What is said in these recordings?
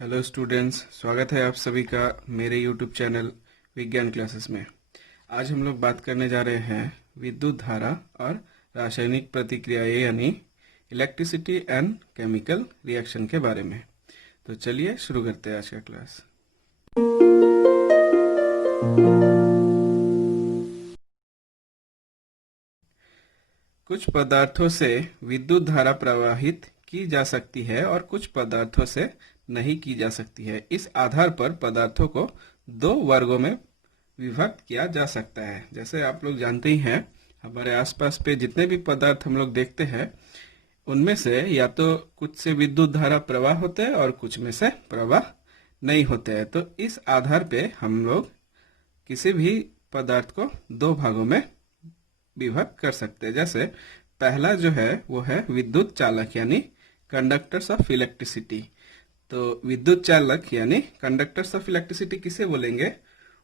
Hello students, स्वागत है आप सभी का मेरे यूट्यूब चैनल विज्ञान क्लासेस में। आज हम लोग बात करने जा रहे हैं विद्युत धारा और रासायनिक प्रतिक्रियाएं यानी इलेक्ट्रिसिटी एंड केमिकल रिएक्शन के बारे में। तो चलिए शुरू करते हैं आज का क्लास। कुछ पदार्थों से विद्युत धारा प्रवाहित की जा सकती है और कुछ पदार्थों से नहीं की जा सकती है। इस आधार पर पदार्थों को दो वर्गों में विभक्त किया जा सकता है। जैसे आप लोग जानते ही हैं, हमारे आसपास पे जितने भी पदार्थ हम लोग देखते हैं उनमें से या तो कुछ से विद्युत धारा प्रवाह होते हैं और कुछ में से प्रवाह नहीं होते हैं। तो इस आधार पे हम लोग किसी भी पदार्थ को दो भागों में विभक्त कर सकते हैं। जैसे पहला जो है वो है विद्युत चालक यानी कंडक्टर्स ऑफ इलेक्ट्रिसिटी। तो विद्युत चालक यानी कंडक्टर्स ऑफ इलेक्ट्रिसिटी किसे बोलेंगे?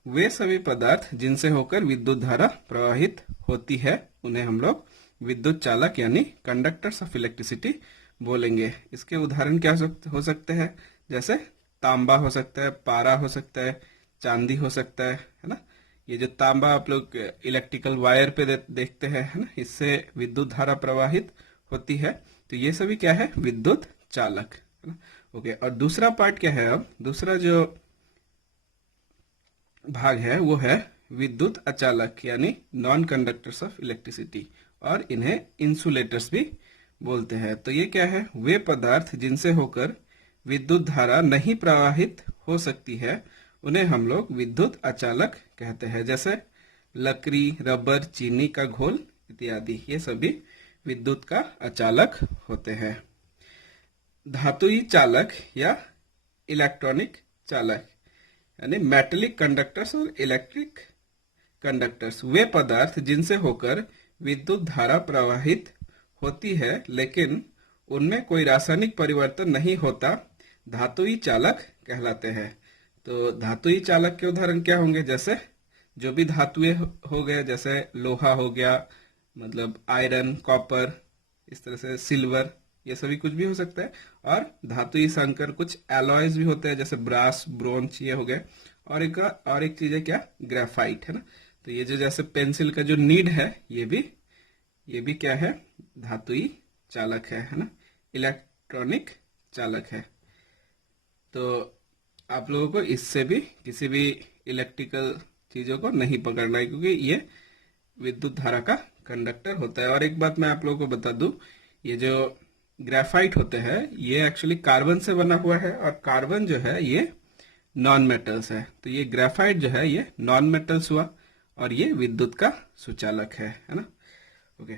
वे सभी पदार्थ जिनसे होकर विद्युत धारा प्रवाहित होती है उन्हें हम लोग विद्युत चालक यानी कंडक्टर्स ऑफ इलेक्ट्रिसिटी बोलेंगे। इसके उदाहरण क्या हो सकते हैं? जैसे तांबा हो सकता है, पारा हो सकता है, चांदी हो सकता है ना। ये जो तांबा आप लोग इलेक्ट्रिकल वायर पे देखते हैं, है ना, इससे विद्युत धारा प्रवाहित होती है। तो ये सभी क्या है? विद्युत चालक, है ना। ओके, और दूसरा पार्ट क्या है? अब दूसरा जो भाग है वो है विद्युत अचालक यानी नॉन कंडक्टर्स ऑफ इलेक्ट्रिसिटी, और इन्हें इंसुलेटर्स भी बोलते हैं। तो ये क्या है? वे पदार्थ जिनसे होकर विद्युत धारा नहीं प्रवाहित हो सकती है उन्हें हम लोग विद्युत अचालक कहते हैं। जैसे लकड़ी, रबर, चीनी का घोल इत्यादि, ये सभी विद्युत का अचालक होते हैं। धातुई चालक या इलेक्ट्रॉनिक चालक यानी मेटेलिक कंडक्टर्स और इलेक्ट्रिक कंडक्टर्स, वे पदार्थ जिनसे होकर विद्युत धारा प्रवाहित होती है लेकिन उनमें कोई रासायनिक परिवर्तन नहीं होता, धातुई चालक कहलाते हैं। तो धातुई चालक के उदाहरण क्या होंगे? जैसे जो भी धातुएं हो गए, जैसे लोहा हो गया, मतलब आयरन, कॉपर, इस तरह से सिल्वर, ये सभी कुछ भी हो सकता है। और धातुई संकर कुछ एलॉयज भी होते हैं, जैसे ब्रास, ब्रोंज, ये हो गए। और एक चीज है क्या? ग्रेफाइट, है ना। तो ये जो जैसे पेंसिल का जो नीड है, ये भी क्या है? धातुई चालक है ना, इलेक्ट्रॉनिक चालक है। तो आप लोगों को इससे भी किसी भी इलेक्ट्रिकल चीजों को नहीं पकड़ना है, क्योंकि ये विद्युत धारा का कंडक्टर होता है। और एक बात मैं आप लोगों को बता दूं, ये जो ग्रेफाइट होते हैं ये एक्चुअली कार्बन से बना हुआ है, और कार्बन जो है ये नॉन मेटल्स है। तो ये ग्रेफाइट जो है ये नॉन मेटल्स हुआ, और ये विद्युत का सुचालक है ना। ओके,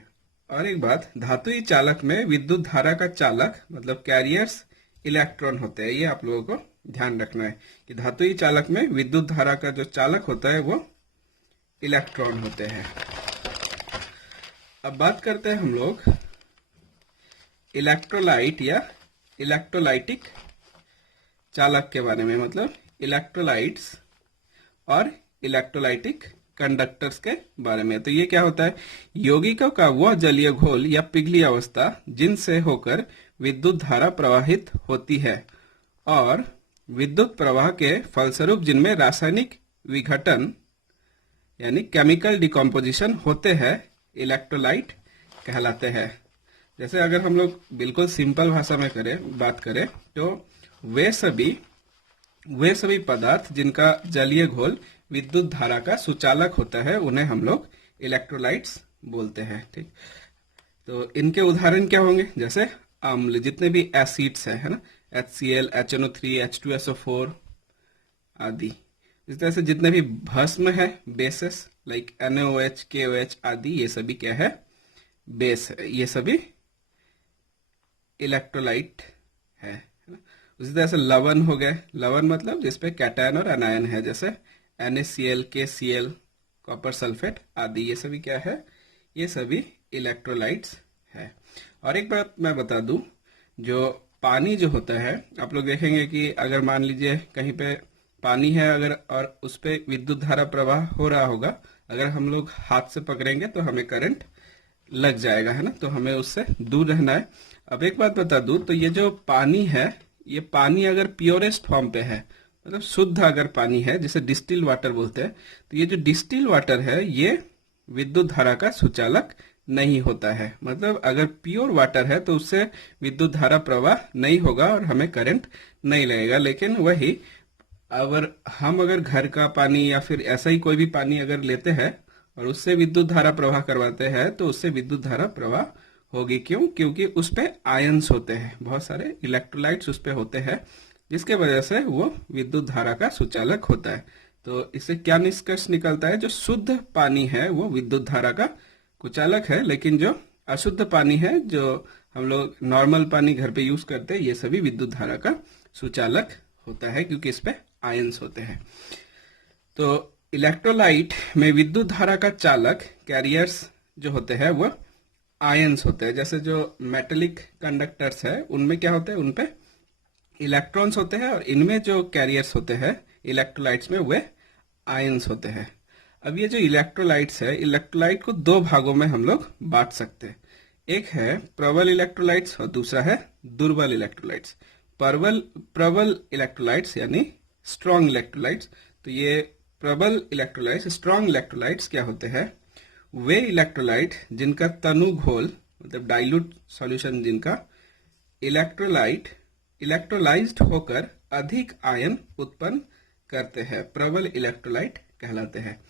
और एक बात, धातुई चालक में विद्युत धारा का चालक मतलब कैरियर्स इलेक्ट्रॉन होते हैं। ये आप लोगों को ध्यान रखना है कि धातुई चालक में विद्युत धारा का जो चालक होता है वो इलेक्ट्रॉन होते हैं। अब बात करते हैं हम लोग इलेक्ट्रोलाइट या इलेक्ट्रोलाइटिक चालक के बारे में, मतलब इलेक्ट्रोलाइट्स और इलेक्ट्रोलाइटिक कंडक्टर्स के बारे में। तो ये क्या होता है? यौगिकों का वह जलीय घोल या पिघली अवस्था जिनसे होकर विद्युत धारा प्रवाहित होती है और विद्युत प्रवाह के फलस्वरूप जिनमें रासायनिक विघटन यानी केमिकल डिकम्पोजिशन होते हैं, इलेक्ट्रोलाइट कहलाते हैं। जैसे अगर हम लोग बिल्कुल सिंपल भाषा में बात करें तो वे सभी पदार्थ जिनका जलीय घोल विद्युत धारा का सुचालक होता है उन्हें हम लोग इलेक्ट्रोलाइट्स बोलते हैं। ठीक, तो इनके उदाहरण क्या होंगे? जैसे अम्ल, जितने भी एसिड्स है ना, HCl, HNO3, H2SO4 आदि। इस तरह से जितने भी भस्म है, बेसेस लाइक NaOH, KOH आदि, ये सभी क्या है? बेस है। ये सभी इलेक्ट्रोलाइट है ना। उसी तरह से लवण हो गए, लवण मतलब जिसपे कैटायन और अनायन है, जैसे NaCl, KCl, कॉपर सल्फेट आदि, ये सभी क्या है? ये सभी इलेक्ट्रोलाइट्स है। और एक बात मैं बता दूं, जो पानी जो होता है, आप लोग देखेंगे कि अगर मान लीजिए कहीं पे पानी है अगर, और उस पे विद्युत धारा प्रवाह हो रहा होगा, अगर हम लोग हाथ से पकड़ेंगे तो हमें करंट लग जाएगा, है ना। तो हमें उससे दूर रहना है। अब एक बात बता दूं, तो ये जो पानी है ये पानी अगर प्योरेस्ट फॉर्म पे है, मतलब शुद्ध अगर पानी है, जिसे डिस्टिल वाटर बोलते हैं, तो ये जो डिस्टिल वाटर है ये विद्युत धारा का सुचालक नहीं होता है। मतलब अगर प्योर वाटर है तो उससे विद्युत धारा प्रवाह नहीं होगा और हमें करंट नहीं लगेगा। लेकिन वही अगर घर का पानी या फिर ऐसा ही कोई भी पानी अगर लेते हैं और उससे विद्युत धारा प्रवाह करवाते हैं तो उससे विद्युत धारा प्रवाह होगी। क्यों? क्योंकि उस पे आयंस होते हैं, बहुत सारे इलेक्ट्रोलाइट्स उस पे होते हैं, जिसके वजह से वो विद्युत धारा का सुचालक होता है। तो इससे क्या निष्कर्ष निकलता है? जो शुद्ध पानी है वो विद्युत धारा का कुचालक है, लेकिन जो अशुद्ध पानी है, जो हम लोग नॉर्मल पानी घर पे यूज करते हैं, ये सभी विद्युत धारा का सुचालक होता है, क्योंकि इस पे आयंस होते हैं। तो इलेक्ट्रोलाइट में विद्युत धारा का चालक कैरियर्स जो होते हैं वो आयंस होते हैं। जैसे जो मेटेलिक कंडक्टर्स है उनमें क्या होते हैं? उनपे इलेक्ट्रॉन्स होते हैं, और इनमें जो कैरियर्स होते हैं इलेक्ट्रोलाइट्स में वे आयंस होते हैं। अब ये जो इलेक्ट्रोलाइट्स है, इलेक्ट्रोलाइट को दो भागों में हम लोग बांट सकते हैं। एक है प्रबल इलेक्ट्रोलाइट्स और दूसरा है दुर्बल इलेक्ट्रोलाइट्स। प्रबल इलेक्ट्रोलाइट्स यानी स्ट्रॉन्ग इलेक्ट्रोलाइट्स। तो ये प्रबल इलेक्ट्रोलाइट्स, स्ट्रॉन्ग इलेक्ट्रोलाइट्स क्या होते हैं? वे इलेक्ट्रोलाइट जिनका तनु घोल, मतलब डाइल्यूट सॉल्यूशन, जिनका इलेक्ट्रोलाइज्ड होकर अधिक आयन उत्पन्न करते हैं, प्रबल इलेक्ट्रोलाइट कहलाते हैं।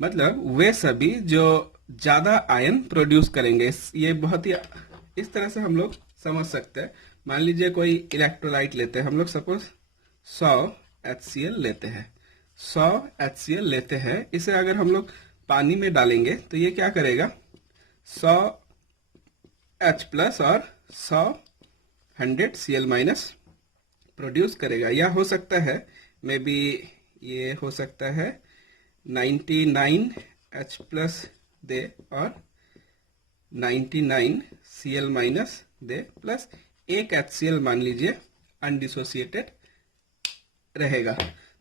मतलब वे सभी जो ज्यादा आयन प्रोड्यूस करेंगे। ये बहुत ही इस तरह से हम लोग समझ सकते हैं। मान लीजिए कोई इलेक्ट्रोलाइट लेते हैं, हम लोग सपोज 100 HCl लेते हैं। 100 HCl लेते हैं, इसे अगर हम लोग पानी में डालेंगे तो ये क्या करेगा? 100 H प्लस और 100 Cl माइनस प्रोड्यूस करेगा। या हो सकता है मे बी ये हो सकता है 99 H प्लस दे और 99 Cl माइनस दे, प्लस एक HCl मान लीजिए अनडिसोसिएटेड रहेगा।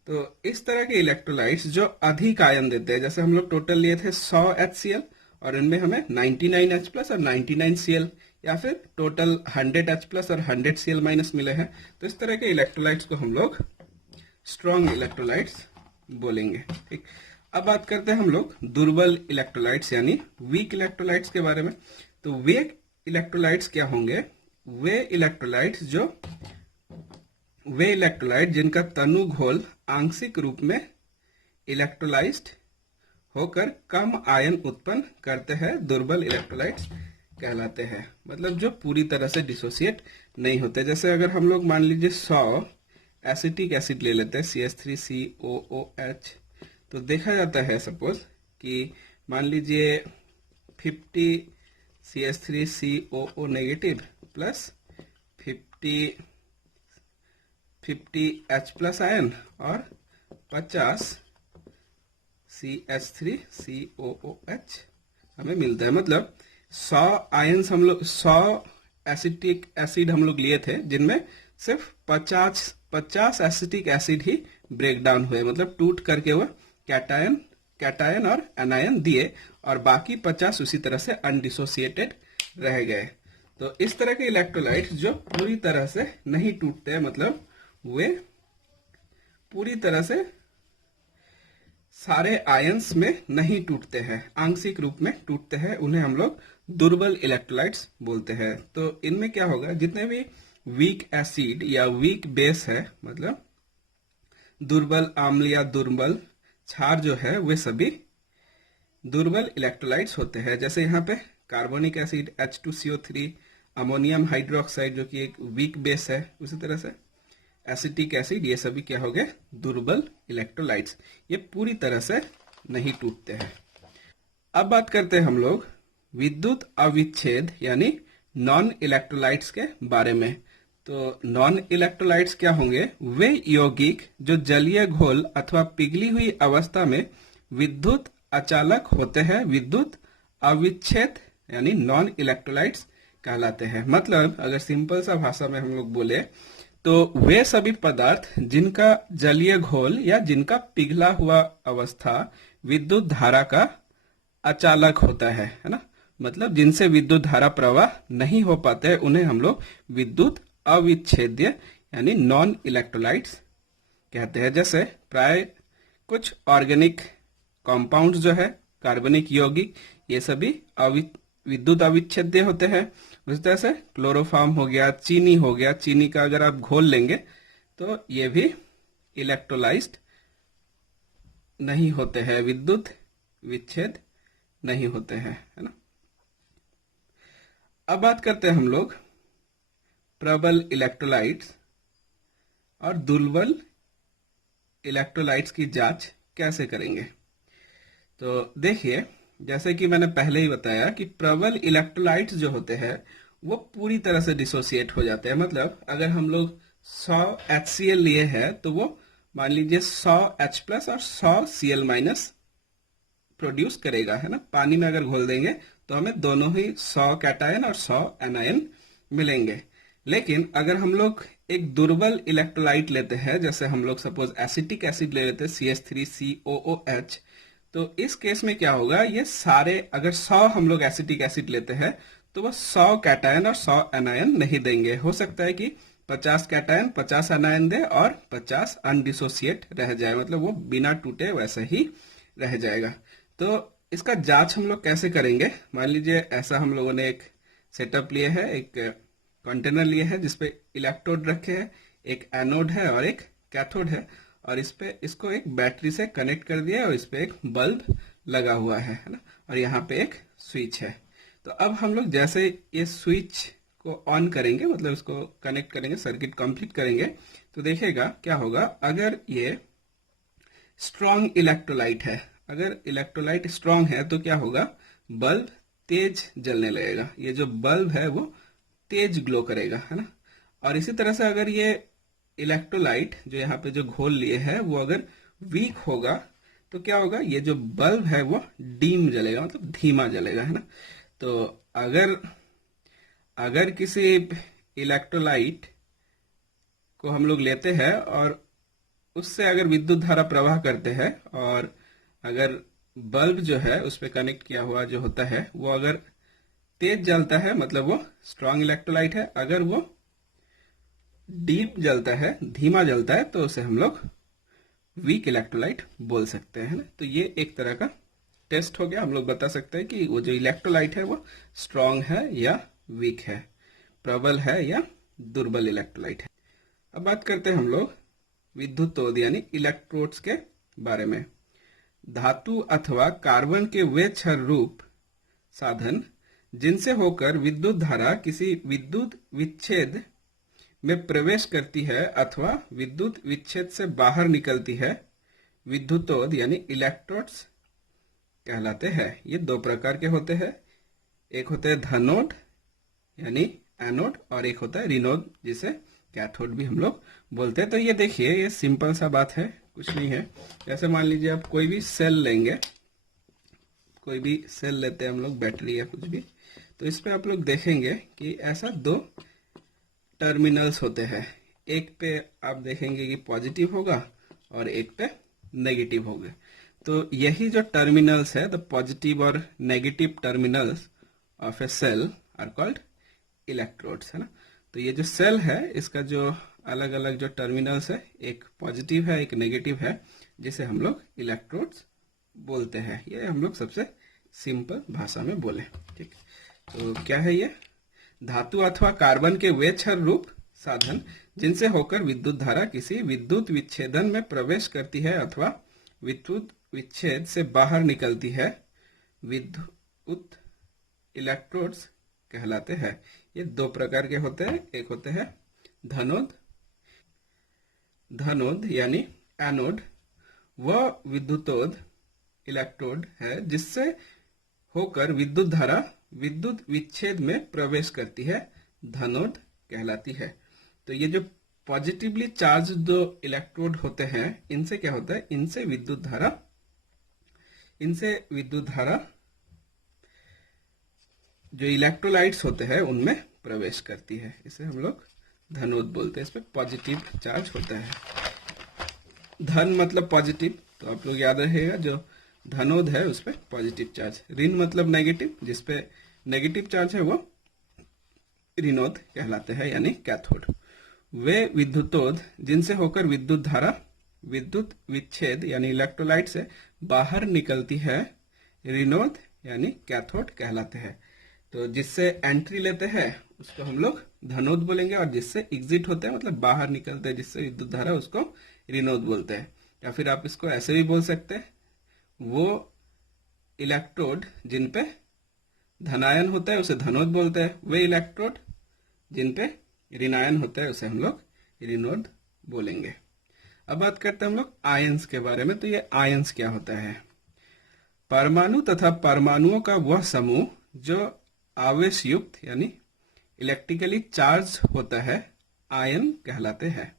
तो इस तरह के इलेक्ट्रोलाइट्स जो अधिक आयन देते हैं, जैसे हम लोग टोटल लिए थे 100 HCl और इनमें हमें 99 H प्लस और 99 Cl, या फिर टोटल 100 H प्लस और 100 Cl माइनस मिले हैं। तो इस तरह के इलेक्ट्रोलाइट्स को हम लोग स्ट्रॉन्ग इलेक्ट्रोलाइट्स बोलेंगे। ठीक, अब बात करते हैं हम लोग दुर्बल इलेक्ट्रोलाइट्स यानी वीक इलेक्ट्रोलाइट्स के बारे में। तो वीक इलेक्ट्रोलाइट्स क्या होंगे? वे इलेक्ट्रोलाइट जिनका तनु घोल आंशिक रूप में इलेक्ट्रोलाइज्ड होकर कम आयन उत्पन्न करते हैं, दुर्बल इलेक्ट्रोलाइट्स कहलाते हैं। मतलब जो पूरी तरह से डिसोसिएट नहीं होते। जैसे अगर हम लोग मान लीजिए 100 एसिटिक एसिड ले लेते हैं, CH3COOH, तो देखा जाता है सपोज कि मान लीजिए 50 CH3COO negative plus 50 H plus ion और 50 CH3COOH हमें मिलता है। मतलब 100 आयन्स हम लोग 100 एसिटिक एसिड हम लोग लिए थे, जिनमें सिर्फ 50 एसिटिक एसिड ही ब्रेक डाउन हुए, मतलब टूट करके वो कैटायन और एनायन दिए, और बाकी 50 उसी तरह से अनडिसोसिएटेड रह गए। तो इस तरह के इलेक्ट्रोलाइट्स जो पूरी तरह से नहीं टूटते हैं, मतलब वे पूरी तरह से सारे आयंस में नहीं टूटते हैं, आंशिक रूप में टूटते हैं, उन्हें हम लोग दुर्बल इलेक्ट्रोलाइट्स बोलते हैं। तो इनमें क्या होगा? जितने भी वीक एसिड या वीक बेस है, मतलब दुर्बल अम्ल या दुर्बल क्षार जो है, वे सभी दुर्बल इलेक्ट्रोलाइट्स होते हैं। जैसे यहाँ पे carbonic acid H2CO3, ammonium hydroxide जो कि एक वीक बेस है, उसी तरह से एसिटिक एसिड, ये सभी क्या हो गए? दुर्बल इलेक्ट्रोलाइट्स। ये पूरी तरह से नहीं टूटते हैं। अब बात करते हैं हम लोग विद्युत अविच्छेद यानी नॉन इलेक्ट्रोलाइट्स के बारे में। तो नॉन इलेक्ट्रोलाइट्स क्या होंगे? वे यौगिक जो जलीय घोल अथवा पिघली हुई अवस्था में विद्युत अचालक होते हैं, विद्युत अविच्छेद यानी नॉन इलेक्ट्रोलाइट्स कहलाते हैं। मतलब अगर सिंपल सा भाषा में हम लोग बोले तो वे सभी पदार्थ जिनका जलीय घोल या जिनका पिघला हुआ अवस्था विद्युत धारा का अचालक होता है ना, मतलब जिनसे विद्युत धारा प्रवाह नहीं हो पाते, उन्हें हम लोग विद्युत अविच्छेद्य यानी नॉन इलेक्ट्रोलाइट्स कहते हैं। जैसे प्राय कुछ ऑर्गेनिक कंपाउंड्स जो है, कार्बनिक यौगिक, ये सभी विद्युत अविच्छेद्य होते हैं। उसी तरह से क्लोरोफॉर्म हो गया, चीनी हो गया, चीनी का अगर आप घोल लेंगे तो ये भी इलेक्ट्रोलाइज्ड नहीं होते हैं, विद्युत विच्छेद नहीं होते हैं, है ना। अब बात करते हैं हम लोग प्रबल इलेक्ट्रोलाइट्स और दुर्बल इलेक्ट्रोलाइट्स की जांच कैसे करेंगे। तो देखिए, जैसे कि मैंने पहले ही बताया कि प्रबल इलेक्ट्रोलाइट्स जो होते हैं वो पूरी तरह से डिसोसिएट हो जाते हैं। मतलब अगर हम लोग 100 HCl लिए हैं तो वो मान लीजिए 100 H+ और 100 Cl- प्रोड्यूस करेगा, है ना। पानी में अगर घोल देंगे तो हमें दोनों ही 100 कैटायन और 100 एनायन मिलेंगे। लेकिन अगर हम लोग एक दुर्बल इलेक्ट्रोलाइट लेते हैं, जैसे हम लोग सपोज एसिटिक एसिड ले लेते हैं CH3COOH, तो इस केस में क्या होगा, ये सारे अगर 100 हम लोग एसिटिक एसिड लेते हैं तो वह 100 कैटायन और 100 एनायन नहीं देंगे। हो सकता है कि 50 कैटायन 50 एनायन दे और 50 अनडिसोसिएट रह जाए, मतलब वो बिना टूटे वैसे ही रह जाएगा। तो इसका जांच हम लोग कैसे करेंगे। मान लीजिए ऐसा हम लोगों ने एक सेटअप लिए है, एक कंटेनर लिए है जिसपे इलेक्ट्रोड रखे हैं, एक एनोड है और एक कैथोड है, और इसको एक बैटरी से कनेक्ट कर दिया और इस पे एक बल्ब लगा हुआ है ना, और यहाँ पे एक स्विच है। तो अब हम लोग जैसे ये स्विच को ऑन करेंगे, मतलब इसको कनेक्ट करेंगे, सर्किट कंप्लीट करेंगे, तो देखिएगा क्या होगा। अगर ये स्ट्रॉन्ग इलेक्ट्रोलाइट है, अगर इलेक्ट्रोलाइट स्ट्रॉन्ग है तो क्या होगा, बल्ब तेज जलने लगेगा। ये जो बल्ब है वो तेज ग्लो करेगा, है ना। और इसी तरह से अगर ये इलेक्ट्रोलाइट जो यहाँ पे जो घोल लिए है वो अगर वीक होगा तो क्या होगा, ये जो बल्ब है वो डीम जलेगा, मतलब धीमा जलेगा, है ना। तो अगर अगर किसी इलेक्ट्रोलाइट को हम लोग लेते हैं और उससे अगर विद्युत धारा प्रवाह करते हैं और अगर बल्ब जो है उस पर कनेक्ट किया हुआ जो होता है वो अगर तेज जलता है, मतलब वो स्ट्रॉन्ग इलेक्ट्रोलाइट है। अगर वो डीप जलता है, धीमा जलता है, तो उसे हम लोग वीक इलेक्ट्रोलाइट बोल सकते हैं ना। तो ये एक तरह का टेस्ट हो गया, हम लोग बता सकते हैं कि वो जो इलेक्ट्रोलाइट है वो स्ट्रॉन्ग है या वीक है, प्रबल है या दुर्बल इलेक्ट्रोलाइट है। अब बात करते हैं हम लोग विद्युतोद यानी इलेक्ट्रोड्स के बारे में। धातु अथवा कार्बन के वे क्षय रूप साधन जिनसे होकर विद्युत धारा किसी विद्युत विच्छेद में प्रवेश करती है अथवा विद्युत विच्छेद से बाहर निकलती है, विद्युतोद यानी इलेक्ट्रोड्स कहलाते हैं। ये दो प्रकार के होते हैं, एक होते हैं धनोड यानी एनोड और एक होता है ऋणोद जिसे कैथोड भी हम लोग बोलते हैं। तो ये देखिए, ये सिंपल सा बात है, कुछ नहीं है। जैसे मान लीजिए आप कोई भी सेल लेंगे, कोई भी सेल लेते हैं हम लोग, बैटरी या कुछ भी, तो इस पे आप लोग देखेंगे कि ऐसा दो टर्मिनल्स होते हैं। एक पे आप देखेंगे कि पॉजिटिव होगा और एक पे नेगेटिव होगा। तो यही जो टर्मिनल्स है, द पॉजिटिव और negative terminals of a cell are called electrodes, है ना। तो ये जो सेल है इसका जो अलग अलग जो टर्मिनल्स है, एक पॉजिटिव है एक नेगेटिव है, जिसे हम लोग इलेक्ट्रोड्स बोलते हैं। ये हम लोग सबसे सिंपल भाषा में बोले, ठीक। तो क्या है ये, धातु अथवा कार्बन के वे क्षय रूप साधन जिनसे होकर विद्युत धारा किसी विद्युत विच्छेदन में प्रवेश करती है अथवा विद्युत विच्छेद से बाहर निकलती है, विद्युत इलेक्ट्रोड्स कहलाते हैं। ये दो प्रकार के होते हैं, एक होते हैं धनोद यानी एनोड, वह विद्युतोद इलेक्ट्रोड है जिससे होकर विद्युत धारा विद्युत विच्छेद में प्रवेश करती है, धनोद कहलाती है। तो ये जो पॉजिटिवली चार्ज जो इलेक्ट्रोड होते हैं, इनसे क्या होता है, इनसे विद्युत धारा जो इलेक्ट्रोलाइट्स होते हैं उनमें प्रवेश करती है। इसे हम लोग धनोद बोलते हैं, इस पे पॉजिटिव चार्ज होता है। धन मतलब पॉजिटिव, तो आप लोग याद रखिएगा, जो धनोद है उस पे पॉजिटिव चार्ज। ऋण मतलब नेगेटिव, जिसपे नेगेटिव चार्ज है वो ऋणोद कहलाते हैं यानी कैथोड। वे विद्युतोध जिनसे होकर विद्युत धारा विद्युत विच्छेद यानी इलेक्ट्रोलाइट से बाहर निकलती है ऋणोद यानी कैथोड कहलाते हैं। तो जिससे एंट्री लेते हैं उसको हम लोग धनोद बोलेंगे, और जिससे एग्जिट होते हैं मतलब बाहर निकलते हैं जिससे विद्युत धारा उसको ऋणोद बोलते हैं। या फिर आप इसको ऐसे भी बोल सकते हैं, वो इलेक्ट्रोड जिन पे धनायन होता है उसे धनोद बोलते हैं, वे इलेक्ट्रोड जिन पे ऋणायन होता है उसे हम लोग ऋणोद बोलेंगे। अब बात करते हैं हम लोग आयंस के बारे में। तो ये आयंस क्या होता है? परमाणु तथा परमाणुओं का वह समूह जो आवेश युक्त यानी इलेक्ट्रिकली चार्ज होता है आयन कहलाते हैं।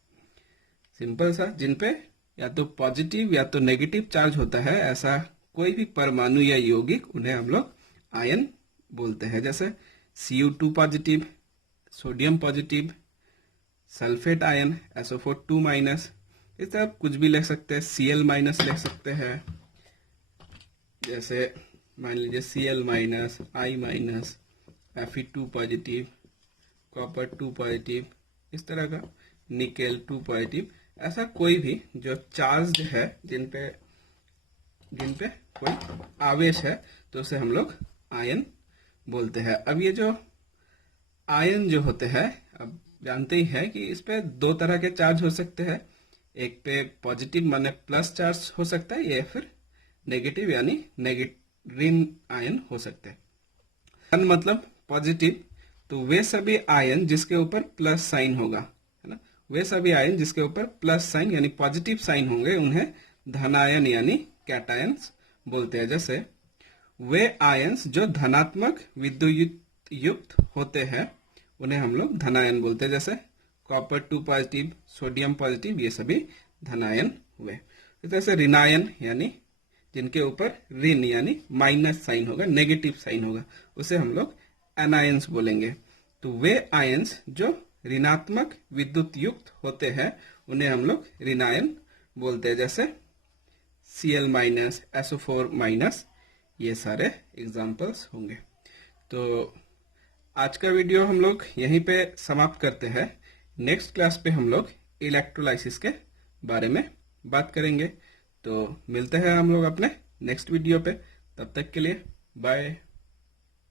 सिंपल सा, जिन पे या तो पॉजिटिव या तो नेगेटिव चार्ज होता है, ऐसा कोई भी परमाणु या यौगिक, उन्हें हम लोग आयन बोलते हैं। जैसे Cu2 positive, sodium positive, sulphate ion, SO4 minus, इस तरह कुछ भी लिख सकते हैं। Cl माइनस लिख सकते हैं, जैसे मान लीजिए Cl minus, I minus, Fe2 positive, copper 2 positive, इस तरह का, निकेल 2 पॉजिटिव। ऐसा कोई भी जो चार्ज है, जिन पे कोई आवेश है, तो उसे हम लोग आयन बोलते हैं। अब ये जो आयन जो होते हैं, अब जानते ही है कि इस पे दो तरह के चार्ज हो सकते हैं। एक पे पॉजिटिव माने प्लस चार्ज हो सकता है, या फिर नेगेटिव यानी ऋण आयन हो सकते हैं। मतलब पॉजिटिव, तो वे सभी आयन जिसके ऊपर प्लस साइन होगा, है ना, वे सभी आयन जिसके ऊपर प्लस साइन यानी पॉजिटिव साइन होंगे उन्हें धनायन यानी कैटायंस बोलते हैं। जैसे वे आयंस जो धनात्मक विद्युत युक्त होते हैं उन्हें हम लोग धनायन बोलते हैं। जैसे कॉपर 2 पॉजिटिव, सोडियम पॉजिटिव, ये सभी धनायन हुए। जैसे ऋणायन यानी जिनके ऊपर ऋण यानी माइनस साइन होगा, नेगेटिव साइन होगा, उसे हम लोग एनायंस बोलेंगे। तो वे आयंस जो ऋणात्मक विद्युत युक्त होते हैं उन्हें हम लोग ऋणायन बोलते हैं। जैसे Cl माइनस, SO4 माइनस, ये सारे एग्जाम्पल्स होंगे। तो आज का वीडियो हम लोग यहीं पे समाप्त करते हैं। नेक्स्ट क्लास पे हम लोग इलेक्ट्रोलाइसिस के बारे में बात करेंगे। तो मिलते हैं हम लोग अपने नेक्स्ट वीडियो पे। तब तक के लिए बाय।